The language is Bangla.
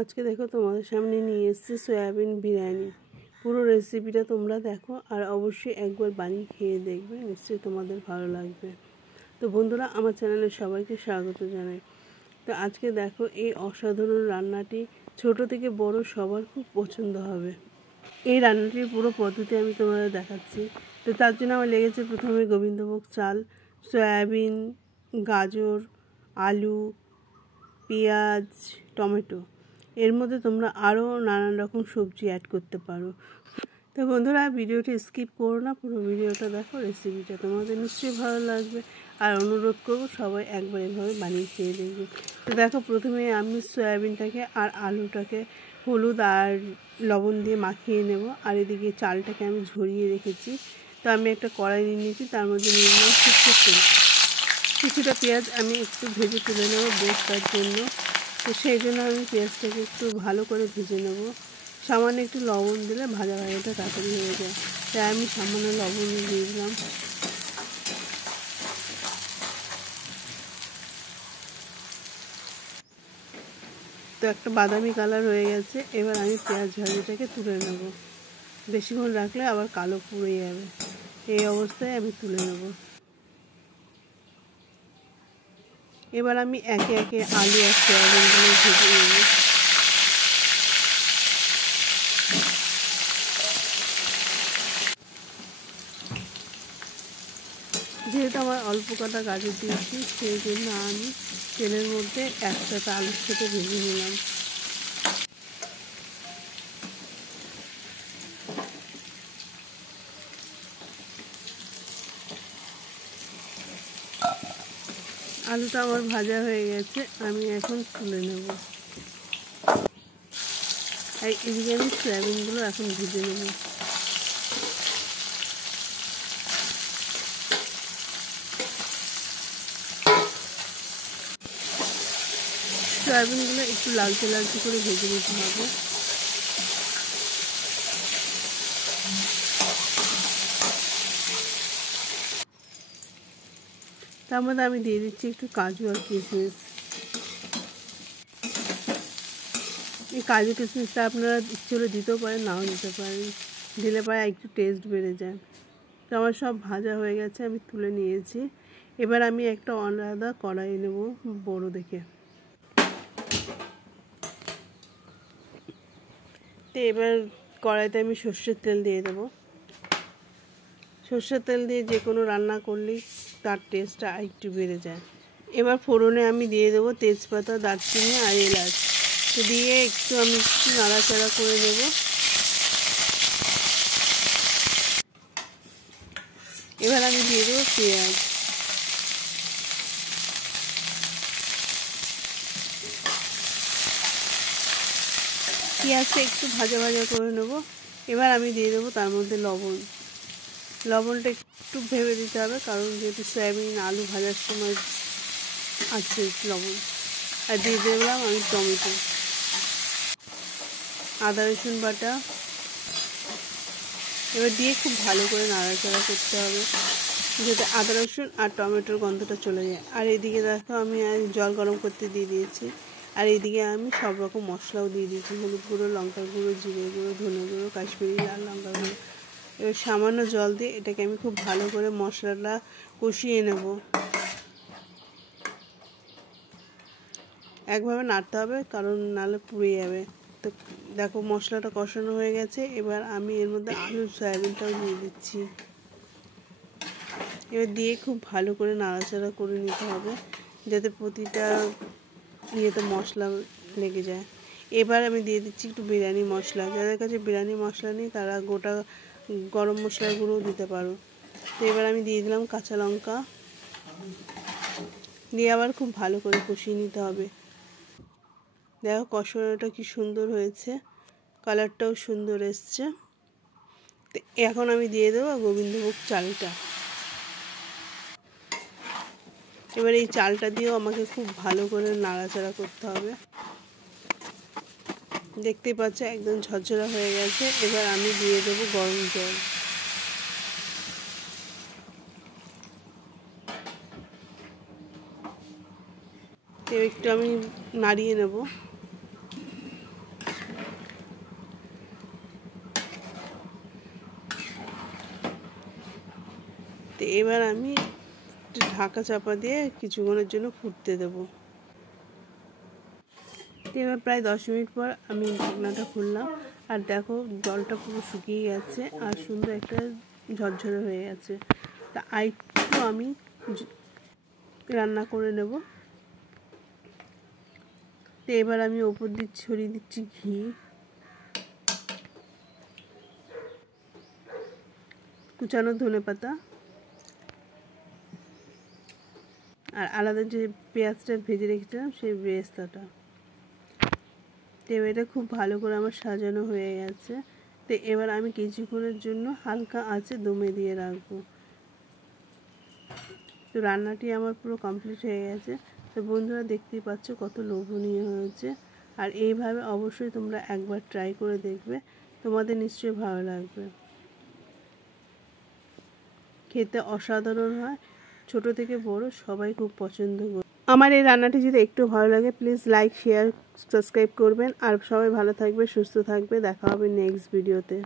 আজকে দেখো তোমাদের সামনে নিয়ে এসেছি সয়াবিন বিরিয়ানি। পুরো রেসিপিটা তোমরা দেখো আর অবশ্যই একবার বানিয়ে খেয়ে দেখবে, নিশ্চয়ই তোমাদের ভালো লাগবে। তো বন্ধুরা, আমার চ্যানেলে সবাইকে স্বাগত জানাই। তো আজকে দেখো এই অসাধারণ রান্নাটি ছোট থেকে বড় সবার খুব পছন্দ হবে। এই রান্নাটির পুরো পদ্ধতি আমি তোমাদের দেখাচ্ছি। তো তার জন্য আমার লেগেছে প্রথমে গোবিন্দভোগ চাল, সয়াবিন, গাজর, আলু, পেঁয়াজ, টমেটো। এর মধ্যে তোমরা আরও নানান রকম সবজি অ্যাড করতে পারো। তো বন্ধুরা, ভিডিওটি স্কিপ করো না, পুরো ভিডিওটা দেখো। রেসিপিটা তোমাদের নিশ্চয়ই ভালো লাগবে আর অনুরোধ করবো সবাই একবার এভাবে বানিয়ে খেয়ে দেখবে। তো দেখো, প্রথমে আমি সয়াবিনটাকে আর আলুটাকে হলুদ আর লবণ দিয়ে মাখিয়ে নেব। আর এদিকে চালটাকে আমি ঝরিয়ে রেখেছি। তো আমি একটা কড়াই নিয়ে নিয়েছি, তার মধ্যে নিয়ে নিলাম সরষের তেল। কিছুটা পেঁয়াজ আমি একটু ভেজে তুলে নেবো বেশটার জন্য। তো সেই জন্য আমি পেঁয়াজটাকে একটু ভালো করে ভেজে নেব। সামান্য একটু লবণ দিলে ভাজা ভাজাটা তাড়াতাড়ি হয়ে যায়, তাই আমি সামান্য লবণ দিয়ে দিলাম। তো একটা বাদামি কালার হয়ে গেছে। এবার আমি পেঁয়াজ ভাজিটাকে তুলে নেব। বেশিক্ষণ রাখলে আবার কালো পুড়ে যাবে। এই অবস্থায় আমি তুলে নেব। এবার আমি একে একে আলু আর সয়াবিনগুলো ভেজে নেব। যেহেতু আমার অল্প কটা গাজর দিয়েছি, সেই জন্য আমি তেলের মধ্যে একসাথে আলুর সাথে ভেজে নিলাম। আলুটা আমার ভাজা হয়ে গেছে, আমি এখন তুলে নেব। আর এদিকে আমি সয়াবিনগুলো এখন ভেজে নেব। সয়াবিনগুলো একটু লালচে লালচে করে ভেজে নিতে হবে। তার মধ্যে আমি দিয়ে দিচ্ছি একটু কাজু আর কিশমিশ। এই কাজু কিশমিশটা আপনারা ইচ্ছে হলে দিতেও পারেন, নাও দিতে পারেন। দিলে পরে একটু টেস্ট বেড়ে যায়। তো আমার সব ভাজা হয়ে গেছে, আমি তুলে নিয়েছি। এবার আমি একটা আলাদা কড়াই নেব, বড় দেখে। তো এবার কড়াইতে আমি সর্ষের তেল দিয়ে দেবো। সর্ষের তেল দিয়ে যে কোনো রান্না করলেই তার টেস্টটা একটু বেড়ে যায়। এবার ফোড়নে আমি দিয়ে দেবো তেজপাতা, দারচিনি আর এলাচ। তো দিয়ে একটু আমি নাড়াচাড়া করে দেব। এবার আমি দিয়ে দেবো পেঁয়াজ। পেঁয়াজটা একটু ভাজা ভাজা করে নেব। এবার আমি দিয়ে দেবো তার মধ্যে লবণ। লবণটা একটু ভেবে দিতে হবে, কারণ যেহেতু সয়াবিন আলু ভাজার সময় আছে লবণ। আর দিয়ে দিলাম আমি টমেটো, আদা রসুন বাটা। এবার দিয়ে খুব ভালো করে নাড়াচাড়া করতে হবে, যাতে আদা রসুন আর টমেটোর গন্ধটা চলে যায়। আর এইদিকে দেখো, আমি জল গরম করতে দিয়ে দিয়েছি। আর এইদিকে আমি সব রকম মশলাও দিয়ে দিয়েছি, হলুদ গুঁড়ো, লঙ্কার গুঁড়ো, জিরে গুঁড়ো, ধনে গুঁড়ো, কাশ্মীরি লাল লঙ্কা গুঁড়ো। এবার সামান্য জল দিয়ে এটাকে আমি খুব ভালো করে মশলাটা কষিয়ে নেব। একভাবে নাড়তে হবে, কারণ নাহলে পুড়ে যাবে। তো দেখো, মশলাটা কষানো হয়ে গেছে। এবার আমি এর মধ্যে আলু সয়াবিনটাও দিয়ে দিচ্ছি। এবার দিয়ে খুব ভালো করে নাড়াচাড়া করে নিতে হবে, যাতে প্রতিটা ইয়েতে মশলা লেগে যায়। এবার আমি দিয়ে দিচ্ছি একটু বিরিয়ানি মশলা। যাদের কাছে বিরিয়ানি মশলা নেই, তারা গোটা গরম মশলার গুঁড়োও দিতে পারো। তো এবার আমি দিয়ে দিলাম কাঁচা লঙ্কা, দিয়ে আবার খুব ভালো করে কষিয়ে নিতে হবে। দেখো কষানোটা কি সুন্দর হয়েছে, কালারটাও সুন্দর এসছে। তো এখন আমি দিয়ে দেবো গোবিন্দভোগ চালটা। এবার এই চালটা দিয়েও আমাকে খুব ভালো করে নাড়াচাড়া করতে হবে। দেখতেই পাচ্ছ একদম ঝরঝরা হয়ে গেছে। এবার আমি দিয়ে দেবো গরম জল। একটু আমি নাড়িয়ে নেব। এবার আমি ঢাকা চাপা দিয়ে কিছুক্ষণের জন্য ফুটতে দেবো। এবার প্রায় 10 মিনিট পর আমি ঢাকনাটা খুললাম, আর দেখো জলটা পুরো শুকিয়ে গেছে আর সুন্দর একটা ঝরঝরে হয়ে গেছে। তা আরেকটু আমি রান্না করে নেব। তো এবার আমি ওপর দিয়ে ছড়িয়ে দিচ্ছি ঘি, কুচানো ধনেপাতা, আর আলাদা যে পেঁয়াজটা ভেজে রেখেছিলাম সেই বেরেস্তাটা। তো এবার এটা খুব ভালো করে আমার সাজানো হয়ে গেছে। তো এবার আমি কিছুক্ষণের জন্য হালকা আঁচে দমে দিয়ে রাখবো। তো রান্নাটি আমার পুরো কমপ্লিট হয়ে গেছে। তো বন্ধুরা দেখতেই পাচ্ছ কত লোভনীয় হয়েছে, আর এইভাবে অবশ্যই তোমরা একবার ট্রাই করে দেখবে, তোমাদের নিশ্চয়ই ভালো লাগবে। খেতে অসাধারণ হয়, ছোট থেকে বড় সবাই খুব পছন্দ করে। আমার এই রান্নাটি যদি একটু ভালো লাগে প্লিজ লাইক, শেয়ার, সাবস্ক্রাইব করবেন। আর সবাই ভালো থাকবে, সুস্থ থাকবে। দেখা হবে নেক্সট ভিডিওতে।